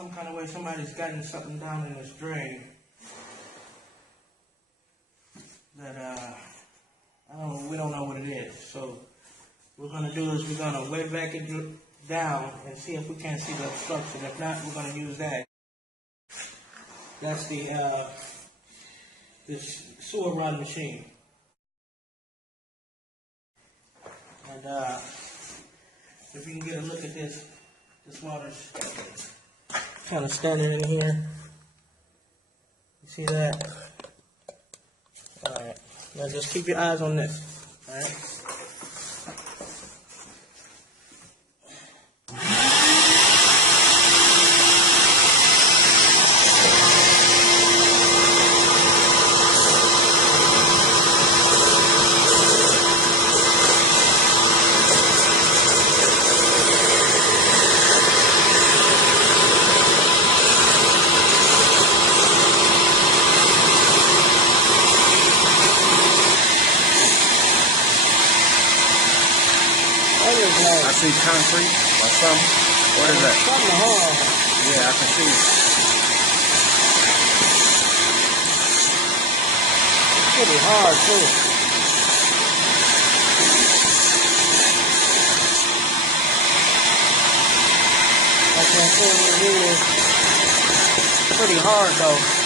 some kind of way somebody's gotten something down in this drain that we don't know what it is. So what we're gonna do is we're gonna wet back it down and see if we can't see the obstruction. If not, we're gonna use that. That's the this sewer run machine. And if you can get a look at this water's kind of standing in here. You see that? Alright. Now just keep your eyes on this. Alright? I see concrete or something. What is that? Something hard. Yeah, I can see it. It's pretty hard too. I can't see what it is. It's pretty hard though.